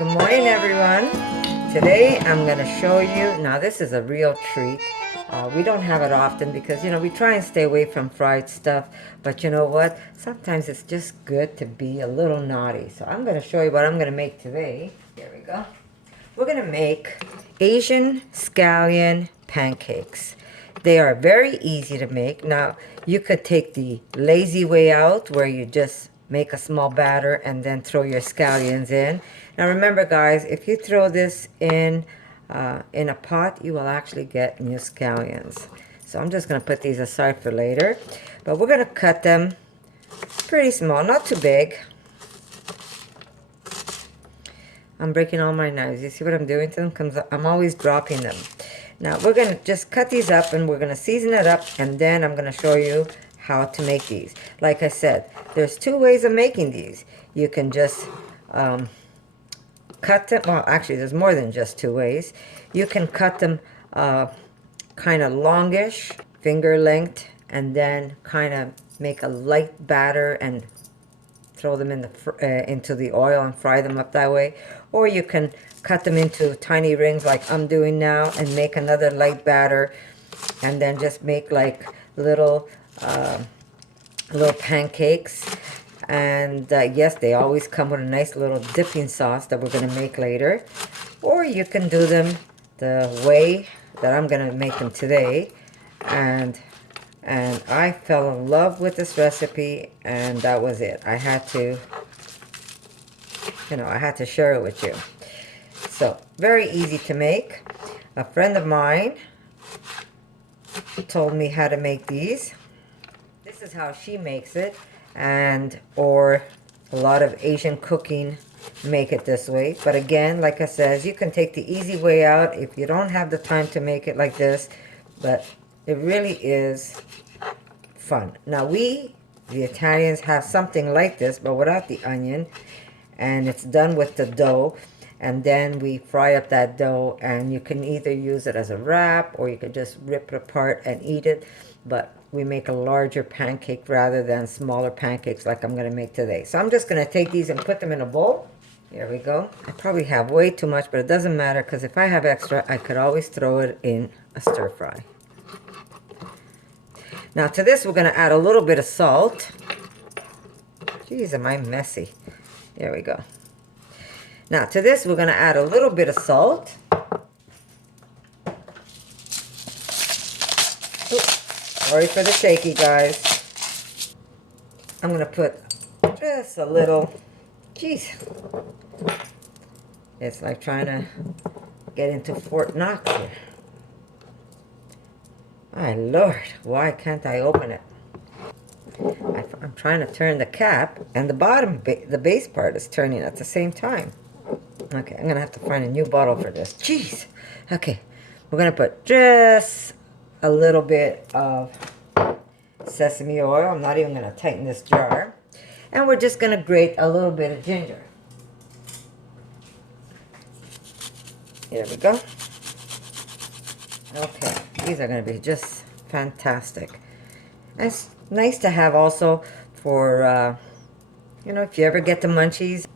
Good morning, everyone. Today I'm going to show you, now this is a real treat. We don't have it often because, we try and stay away from fried stuff. But you know what? Sometimes it's just good to be a little naughty. So I'm going to show you what I'm going to make today. Here we go. We're going to make Asian scallion pancakes. They are very easy to make. Now, you could take the lazy way out where you just make a small batter and then throw your scallions in. Now remember, guys, if you throw this in a pot, you will actually get new scallions. So I'm just going to put these aside for later. But we're going to cut them pretty small, not too big. I'm breaking all my knives. You see what I'm doing to them? I'm always dropping them. Now we're going to just cut these up and we're going to season it up, and then I'm going to show you how to make these. Like I said, there's two ways of making these. You can just cut them. Well, actually, there's more than just two ways. You can cut them kind of longish, finger length, and then kind of make a light batter and throw them in into the oil and fry them up that way. Or you can cut them into tiny rings like I'm doing now and make another light batter and then just make like little pancakes. And yes, they always come with a nice little dipping sauce that we're going to make later. Or you can do them the way that I'm going to make them today. And I fell in love with this recipe, and that was it. I had to, I had to share it with you. So, very easy to make. A friend of mine told me how to make these. This is how she makes it, or a lot of Asian cooking make it this way. But again, like I said, you can take the easy way out if you don't have the time to make it like this. But it really is fun. Now we, the Italians, have something like this, but without the onion. And it's done with the dough. And then we fry up that dough, and you can either use it as a wrap or you could just rip it apart and eat it. But we make a larger pancake rather than smaller pancakes like I'm going to make today. So I'm just going to take these and put them in a bowl. Here we go. I probably have way too much, but it doesn't matter because if I have extra, I could always throw it in a stir fry. Now to this, we're going to add a little bit of salt. Jeez, am I messy. There we go. Now to this, we're going to add a little bit of salt. Oops, sorry for the shaky, guys. I'm going to put just a little, jeez. It's like trying to get into Fort Knox here. My Lord, why can't I open it? I'm trying to turn the cap, and the bottom, the base part is turning at the same time. Okay, I'm going to have to find a new bottle for this. Jeez. Okay, we're going to put just a little bit of sesame oil. I'm not even going to tighten this jar. And we're just going to grate a little bit of ginger. Here we go. Okay, these are going to be just fantastic. And it's nice to have also for, if you ever get the munchies.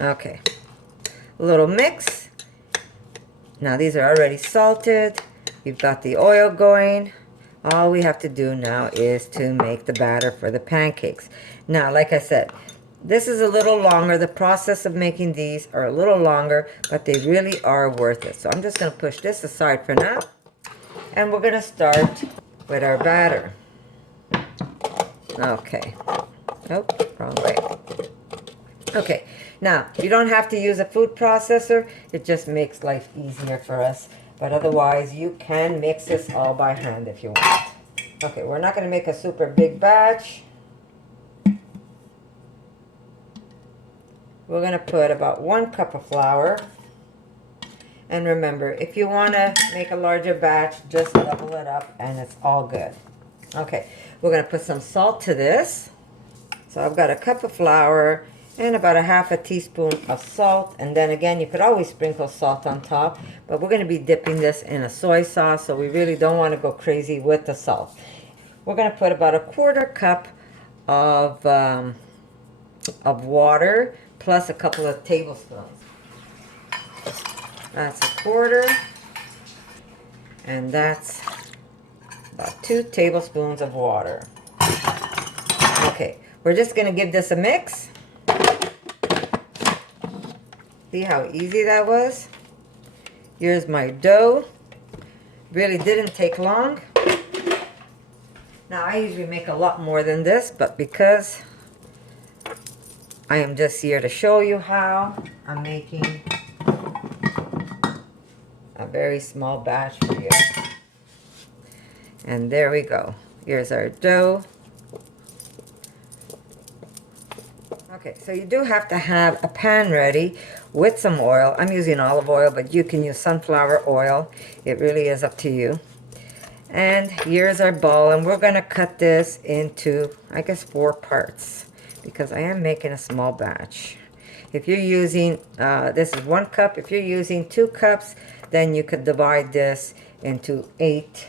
Okay, a little mix. Now these are already salted. You've got the oil going. All we have to do now is to make the batter for the pancakes. Now, like I said, this is a little longer. The process of making these are a little longer, but they really are worth it. So I'm just going to push this aside for now. And we're going to start with our batter. Okay. Oh, wrong way. Okay. Now, you don't have to use a food processor. It just makes life easier for us. But otherwise, you can mix this all by hand if you want. Okay, we're not going to make a super big batch. We're going to put about 1 cup of flour. And remember, if you want to make a larger batch, just double it up and it's all good. Okay, we're going to put some salt to this. So I've got a cup of flour and about a ½ teaspoon of salt. And then again, you could always sprinkle salt on top. But we're going to be dipping this in a soy sauce, so we really don't want to go crazy with the salt. We're going to put about a ¼ cup of water plus a couple of tablespoons. That's a quarter. And that's about 2 tablespoons of water. Okay, we're just gonna give this a mix. See how easy that was? Here's my dough. Really didn't take long. Now I usually make a lot more than this, but because I am just here to show you how, I'm making a very small batch for you. And there we go. Here's our dough. Okay, so you do have to have a pan ready with some oil. I'm using olive oil, but you can use sunflower oil. It really is up to you. And here's our ball, and we're going to cut this into, I guess, 4 parts because I am making a small batch. If you're using, this is 1 cup. If you're using 2 cups, then you could divide this into 8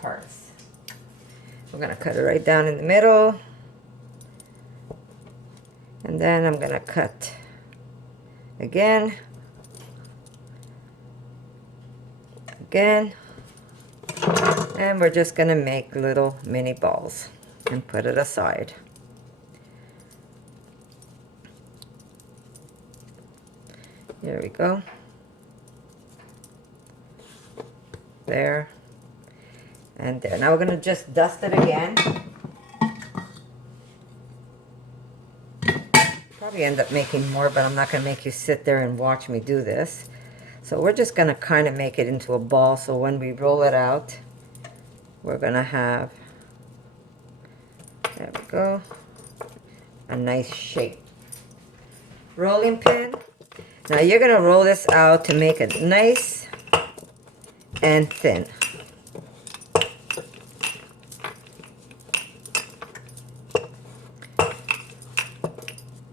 parts. We're going to cut it right down in the middle. And then I'm going to cut again. And we're just going to make little mini balls and put it aside. There we go. There. And there. Now we're going to just dust it again. Probably end up making more, but I'm not going to make you sit there and watch me do this. So we're just going to kind of make it into a ball, so when we roll it out, we're going to have, there we go, a nice shape. Rolling pin. Now you're going to roll this out to make it nice and thin.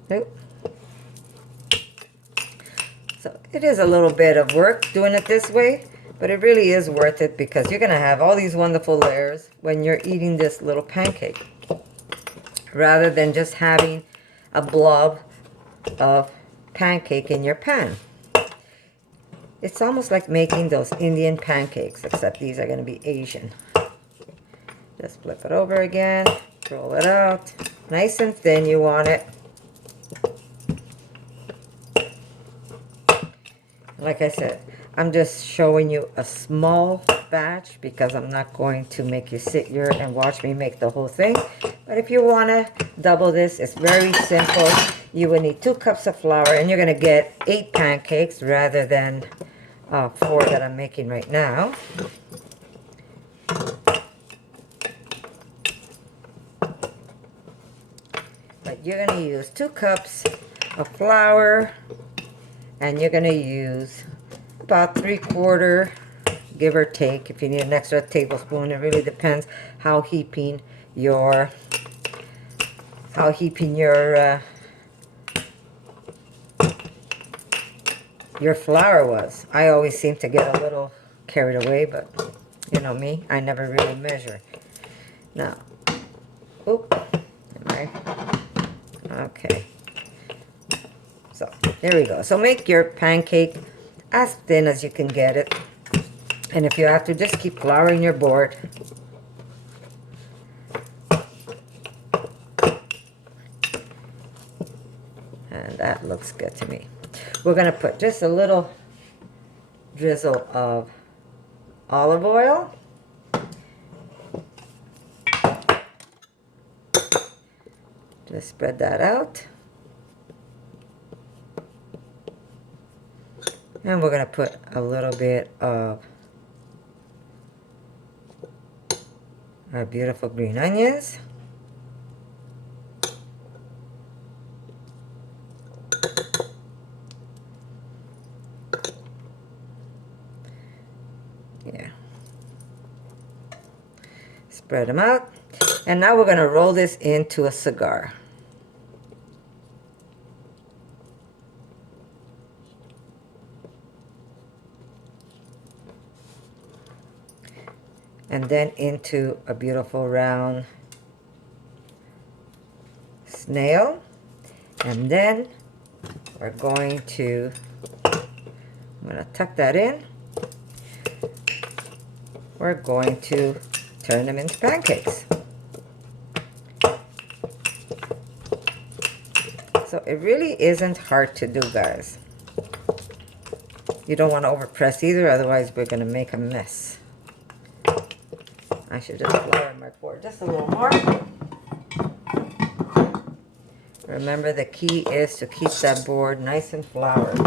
Nope. So it is a little bit of work doing it this way, but it really is worth it because you're going to have all these wonderful layers when you're eating this little pancake, rather than just having a blob of pancake in your pan. It's almost like making those Indian pancakes, except these are going to be Asian. Just flip it over again, roll it out, nice and thin you want it. Like I said, I'm just showing you a small batch because I'm not going to make you sit here and watch me make the whole thing. But if you want to double this, it's very simple. You will need 2 cups of flour, and you're going to get 8 pancakes rather than 4 that I'm making right now. But you're going to use 2 cups of flour, and you're going to use about 3/4, give or take. If you need an extra tablespoon, it really depends how heaping your flour was. I always seem to get a little carried away, but you know me, I never really measure. Now, okay. So there we go. So make your pancake as thin as you can get it. And if you have to, just keep flouring your board. And that looks good to me. We're going to put just a little drizzle of olive oil. Just spread that out. And we're going to put a little bit of our beautiful green onions. Yeah. Spread them out. And now we're going to roll this into a cigar. And then into a beautiful round snail. And then we're going to I'm going to tuck that in. We're going to turn them into pancakes. So it really isn't hard to do, guys. You don't want to overpress either, otherwise we're going to make a mess. I should just flour my board just a little more. Remember, the key is to keep that board nice and floured.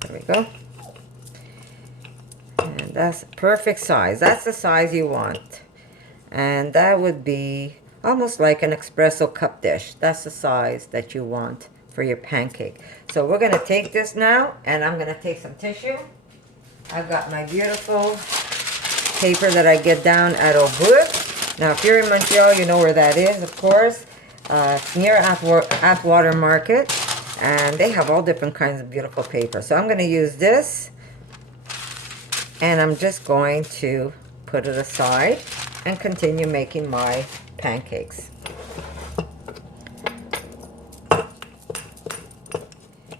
There we go. And that's perfect size. That's the size you want. And that would be almost like an espresso cup dish. That's the size that you want for your pancake. So we're going to take this now, and I'm going to take some tissue. I've got my beautiful paper that I get down at Bushwick. Now, if you're in Montreal, you know where that is, of course. It's near Atwater Market, and they have all different kinds of beautiful paper. So I'm going to use this, and I'm just going to put it aside and continue making my pancakes.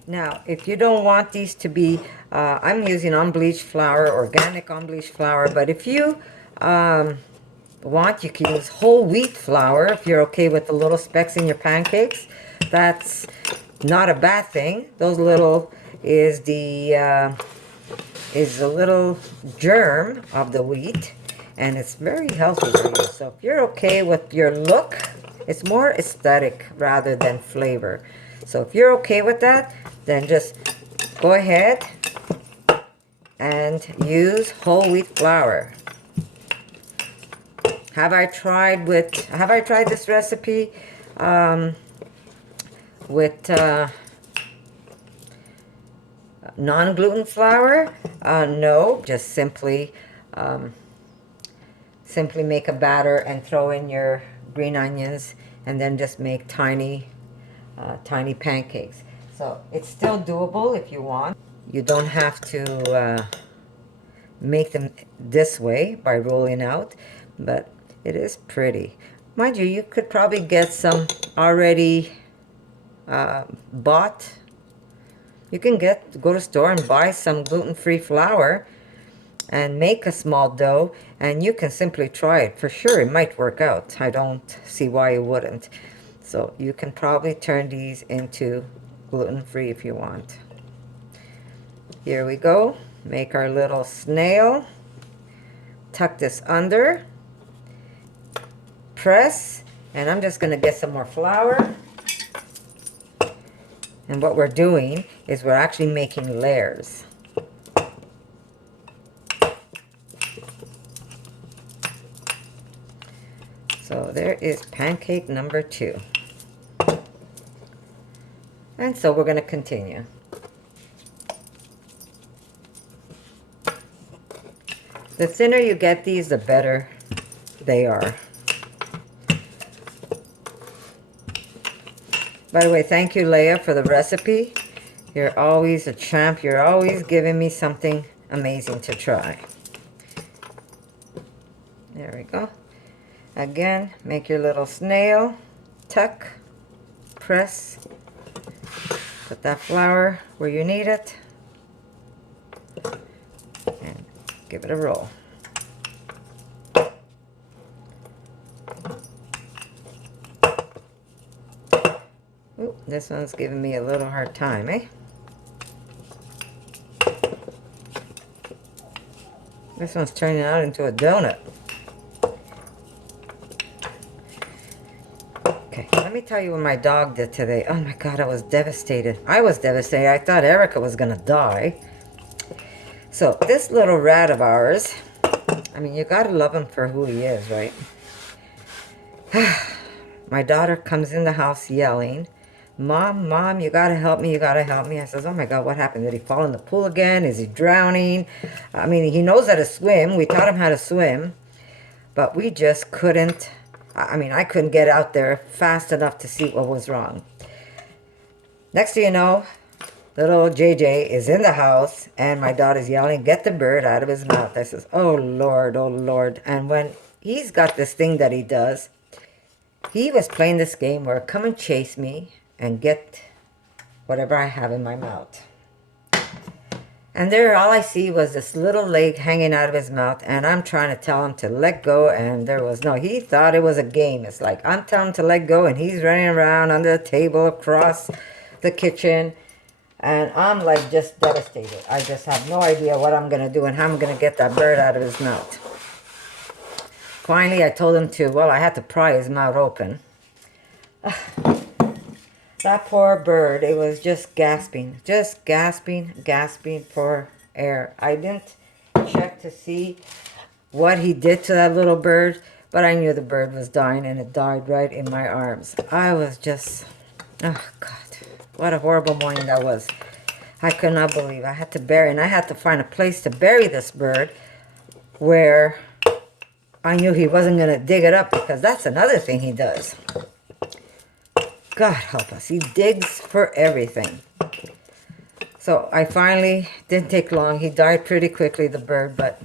Now, if you don't want these to be, I'm using unbleached flour, organic unbleached flour, but if you want, you can use whole wheat flour if you're okay with the little specks in your pancakes. That's not a bad thing. Those little is the little germ of the wheat, and it's very healthy for you. So if you're okay with your look, it's more aesthetic rather than flavor. So if you're okay with that, then just go ahead and use whole wheat flour. Have I tried this recipe with non-gluten flour? No, just simply make a batter and throw in your green onions, and then just make tiny pancakes. So it's still doable if you want. You don't have to make them this way by rolling out, but it is pretty. Mind you, you could probably get some already bought. You can go to the store and buy some gluten-free flour and make a small dough, and you can simply try it. For sure, it might work out. I don't see why it wouldn't. So you can probably turn these into gluten-free if you want. Here we go. Make our little snail. Tuck this under. Press. And I'm just going to get some more flour. And what we're doing is we're actually making layers. So there is pancake number 2. And so we're going to continue. The thinner you get these, the better they are. By the way, thank you, Leah, for the recipe. You're always a champ. You're always giving me something amazing to try. There we go. Again, make your little snail. Tuck. Press. Put that flour where you need it. And give it a roll. Ooh, this one's giving me a little hard time, eh? This one's turning out into a donut. Okay, let me tell you what my dog did today. Oh my God, I was devastated. I was devastated. I thought Erica was gonna die. So this little rat of ours, I mean, you gotta love him for who he is, right? My daughter comes in the house yelling, Mom, Mom, you gotta help me, you gotta help me. I says, oh my God, what happened? Did he fall in the pool again? Is he drowning? I mean, he knows how to swim. We taught him how to swim, but we just couldn't, I mean, I couldn't get out there fast enough to see what was wrong. Next thing you know, little JJ is in the house, and my daughter's yelling, get the bird out of his mouth. I says, oh Lord, oh Lord. And when he's got this thing that he does. He was playing this game where come and chase me and get whatever I have in my mouth. And there, all I see was this little leg hanging out of his mouth, and I'm trying to tell him to let go, and there was no, he thought it was a game. It's like, I'm telling him to let go, and he's running around under the table, across the kitchen, and I'm like just devastated. I just have no idea what I'm going to do and how I'm going to get that bird out of his mouth. Finally, I told him to, well, I had to pry his mouth open. That poor bird, it was just gasping for air. I didn't check to see what he did to that little bird, but I knew the bird was dying, and it died right in my arms. I was just, oh God, what a horrible morning that was. I could not believe I had to bury, and I had to find a place to bury this bird where I knew he wasn't going to dig it up, because that's another thing he does. God help us. He digs for everything. So I finally, didn't take long. He died pretty quickly, the bird, but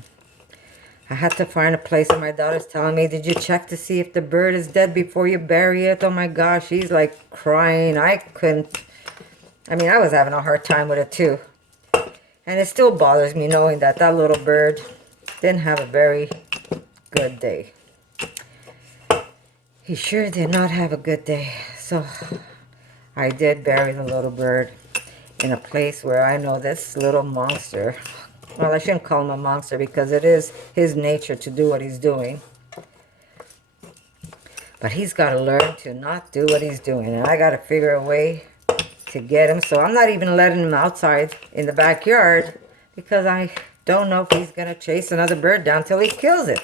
I had to find a place. And my daughter's telling me, did you check to see if the bird is dead before you bury it? Oh my gosh, she's like crying. I couldn't. I mean, I was having a hard time with it too. And it still bothers me knowing that that little bird didn't have a very good day. He sure did not have a good day. So I did bury the little bird in a place where I know this little monster, well, I shouldn't call him a monster because it is his nature to do what he's doing. But he's got to learn to not do what he's doing. And I got to figure a way to get him. So I'm not even letting him outside in the backyard because I don't know if he's going to chase another bird down till he kills it.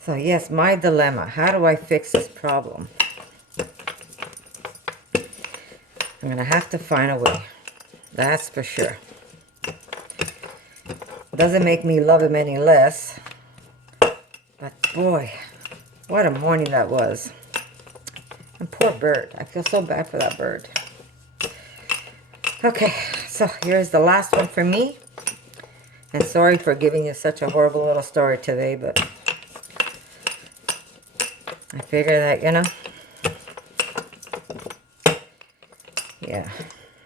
So yes, my dilemma. How do I fix this problem? I'm going to have to find a way. That's for sure. Doesn't make me love him any less. But boy, what a morning that was. And poor bird. I feel so bad for that bird. Okay, so here's the last one for me. And sorry for giving you such a horrible little story today, but I figure that, you know, yeah,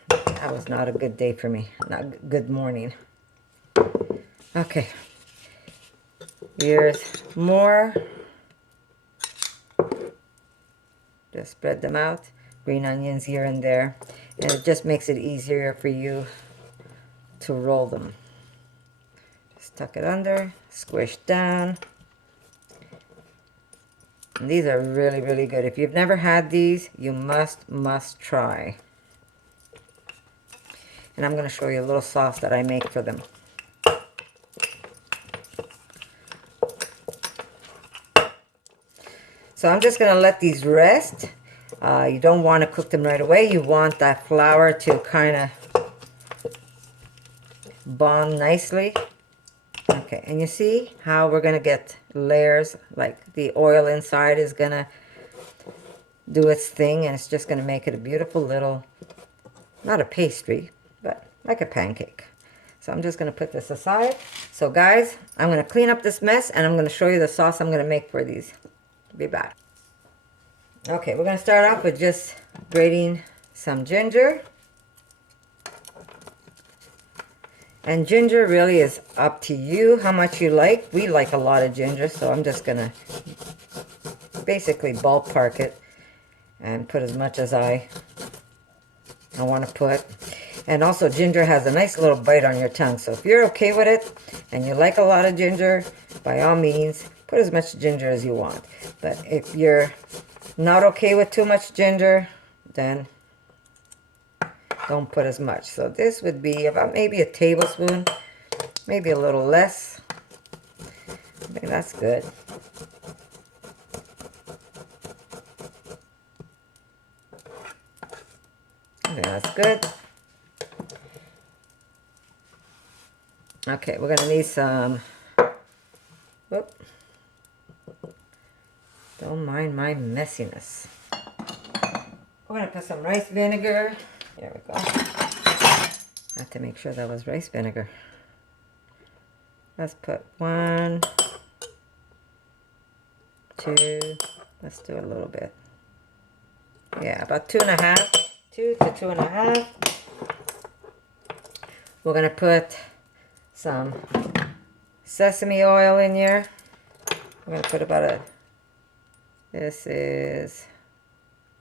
that was not a good day for me. Not a good morning. Okay. Here's more. Just spread them out. Green onions here and there. And it just makes it easier for you to roll them. Just tuck it under, squish down. And these are really, really good. If you've never had these, you must try. And I'm going to show you a little sauce that I make for them. So I'm just going to let these rest. You don't want to cook them right away. You want that flour to kind of bond nicely. Okay, and you see how we're going to get layers, like the oil inside is going to do its thing, and it's just going to make it a beautiful little, not a pastry, but like a pancake. So I'm just going to put this aside. So guys, I'm going to clean up this mess, and I'm going to show you the sauce I'm going to make for these. Be back. Okay, we're going to start off with just grating some ginger. And ginger really is up to you how much you like. We like a lot of ginger, so I'm just going to basically ballpark it and put as much as I want to put. And also ginger has a nice little bite on your tongue, so if you're okay with it and you like a lot of ginger, by all means, put as much ginger as you want. But if you're not okay with too much ginger, then don't put as much. So this would be about maybe a tablespoon, maybe a little less. I think that's good. I think that's good. Okay, we're going to need some, whoop, don't mind my messiness. We're going to put some rice vinegar. There we go. I have to make sure that was rice vinegar. Let's put 1 2, let's do a little bit. Yeah, about 2.5, 2 to 2.5. We're gonna put some sesame oil in here. We're gonna put about this is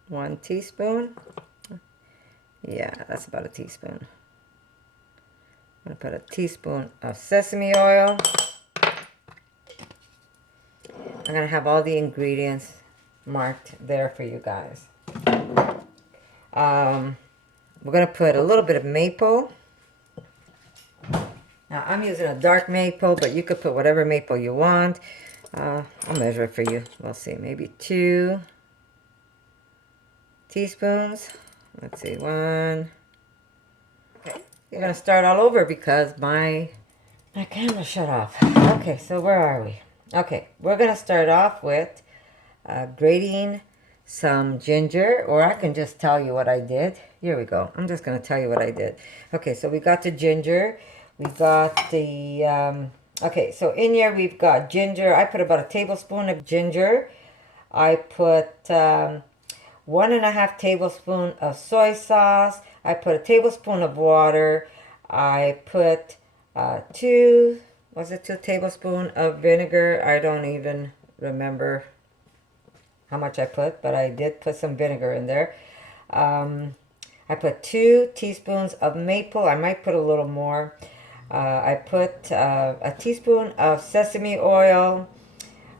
1 teaspoon. Yeah, that's about a teaspoon. I'm gonna put a teaspoon of sesame oil. I'm gonna have all the ingredients marked there for you guys. We're gonna put a little bit of maple. Now I'm using a dark maple, but you could put whatever maple you want. I'll measure it for you. We'll see, maybe 2 teaspoons. Let's see, 1. Okay, we're gonna start all over because my camera shut off. Okay, so where are we? Okay, we're gonna start off with grating some ginger, or I can just tell you what I did. Here we go. I'm just gonna tell you what I did. Okay, so we got the ginger. We got the, okay, so in here we've got ginger. I put about a tablespoon of ginger. I put 1.5 tablespoon of soy sauce. I put a tablespoon of water. I put 2 tablespoons of vinegar. I don't even remember how much I put, but I did put some vinegar in there. I put 2 teaspoons of maple. I might put a little more. I put a teaspoon of sesame oil.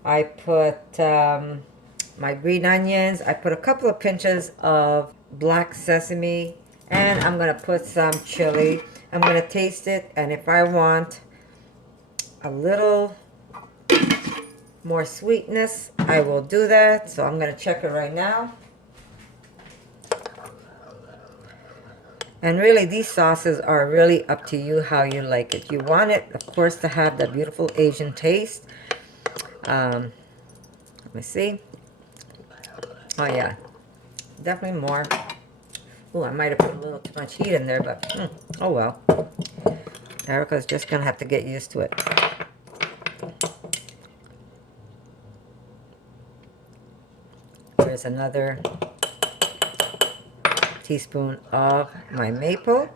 I put my green onions. I put a couple of pinches of black sesame, and I'm gonna put some chili. I'm gonna taste it, and if I want a little more sweetness, I will do that. So I'm gonna check it right now. And really, these sauces are really up to you how you like it. You want it, of course, to have that beautiful Asian taste. Let me see. Oh yeah, definitely more. Oh, I might have put a little too much heat in there, but oh well. Erica's just gonna have to get used to it. Here's another teaspoon of my maple.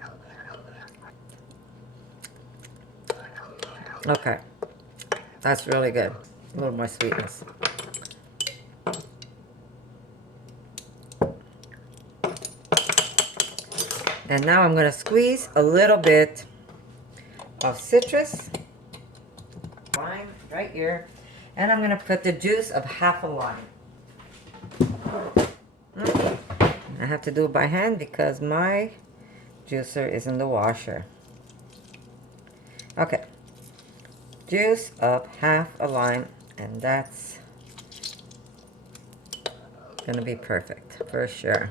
Okay, that's really good. A little more sweetness. And now I'm going to squeeze a little bit of citrus, lime right here, and I'm going to put the juice of half a lime. I have to do it by hand because my juicer is in the washer. Okay, juice of half a lime, and that's gonna be perfect for sure.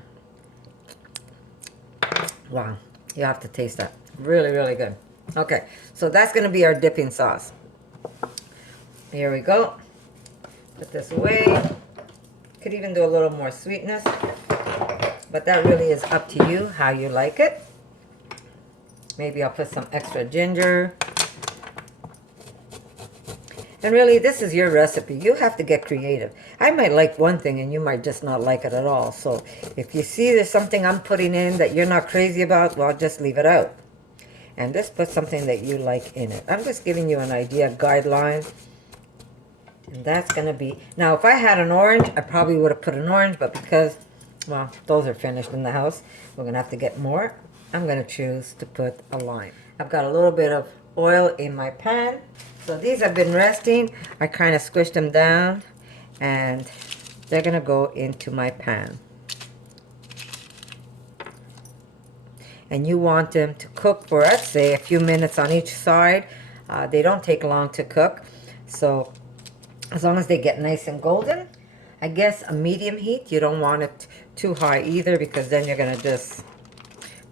Wow, you have to taste that. Really, really good. Okay, so that's gonna be our dipping sauce. Here we go. Put this away. Could even do a little more sweetness, but that really is up to you how you like it. Maybe I'll put some extra ginger. And really, this is your recipe. You have to get creative. I might like one thing and you might just not like it at all. So if you see there's something I'm putting in that you're not crazy about, well, just leave it out. And just put something that you like in it. I'm just giving you an idea, guideline. And that's going to be... Now, if I had an orange, I probably would have put an orange. But because, well, those are finished in the house, we're going to have to get more. I'm going to choose to put a lime. I've got a little bit of oil in my pan. So these have been resting. I kind of squished them down. And they're going to go into my pan. And you want them to cook for, I'd say, a few minutes on each side. They don't take long to cook. So as long as they get nice and golden, I guess a medium heat. You don't want it too high either, because then you're going to just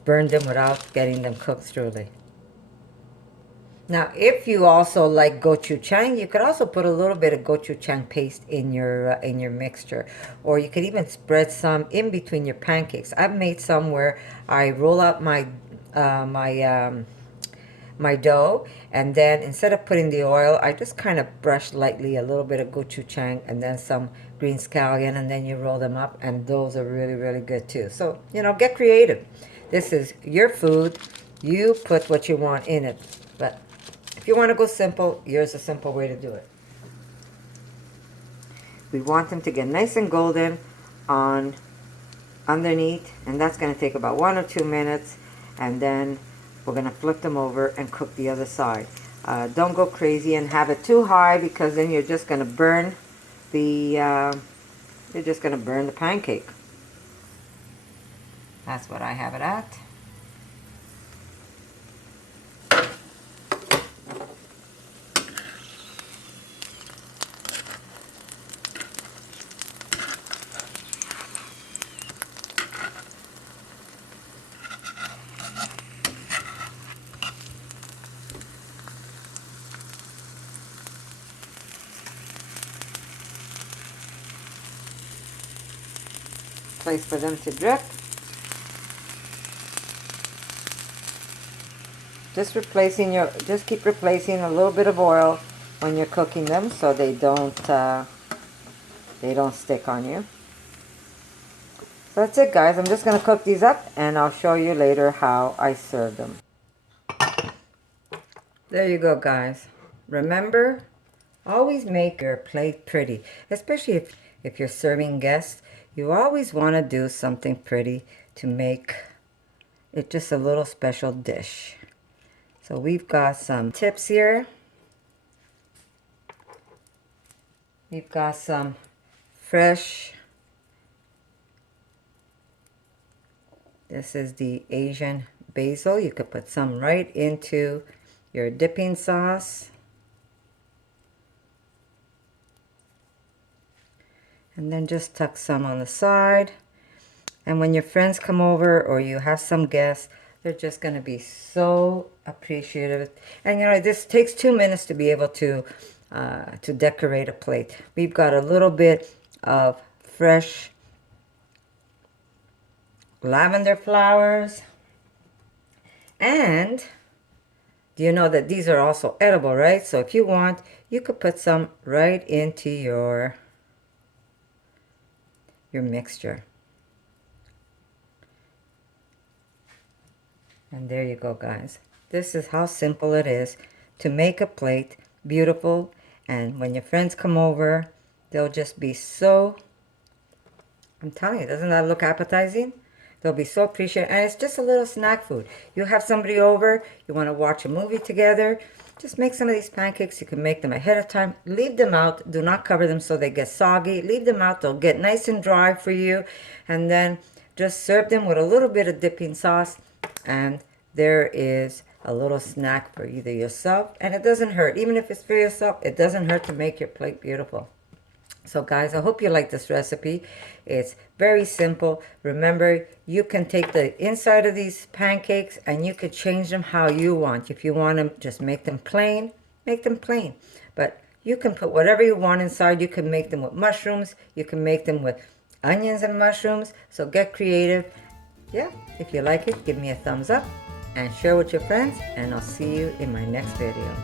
burn them without getting them cooked thoroughly. Now, if you also like gochujang, you could also put a little bit of gochujang paste in your mixture, or you could even spread some in between your pancakes. I've made some where I roll out my my dough, and then instead of putting the oil, I just kind of brush lightly a little bit of gochujang and then some green scallion, and then you roll them up, and those are really, really good too. So, you know, get creative. This is your food. You put what you want in it. But if you want to go simple, here's a simple way to do it. We want them to get nice and golden on underneath, and that's going to take about 1 or 2 minutes, and then we're going to flip them over and cook the other side. Don't go crazy and have it too high, because then you're just going to burn the pancake. That's what I have it at. Place for them to drip. Just keep replacing a little bit of oil when you're cooking them, so they don't stick on you. So that's it, guys. I'm just going to cook these up, and I'll show you later how I serve them. There you go, guys. Remember, always make your plate pretty, especially if you're serving guests. You always want to do something pretty to make it just a little special dish. So we've got some tips here. We've got some fresh, this is the Asian basil. You could put some right into your dipping sauce. And then just tuck some on the side. And when your friends come over or you have some guests, they're just going to be so appreciative. And you know, this takes 2 minutes to be able to decorate a plate. We've got a little bit of fresh lavender flowers. And do you know that these are also edible, right? So if you want, you could put some right into your mixture. And there you go, guys. This is how simple it is to make a plate beautiful, and when your friends come over, they'll just be so, I'm telling you, doesn't that look appetizing? They'll be so appreciative, and it's just a little snack food. You have somebody over, you want to watch a movie together, just make some of these pancakes. You can make them ahead of time. Leave them out. Do not cover them so they get soggy. Leave them out. They'll get nice and dry for you. And then just serve them with a little bit of dipping sauce. And there is a little snack for either yourself. And it doesn't hurt. Even if it's for yourself, it doesn't hurt to make your plate beautiful. So guys, I hope you like this recipe. It's very simple. Remember, you can take the inside of these pancakes and you could change them how you want. If you want them, just make them plain, make them plain. But you can put whatever you want inside. You can make them with mushrooms. You can make them with onions and mushrooms. So get creative. Yeah, if you like it, give me a thumbs up and share with your friends. And I'll see you in my next video.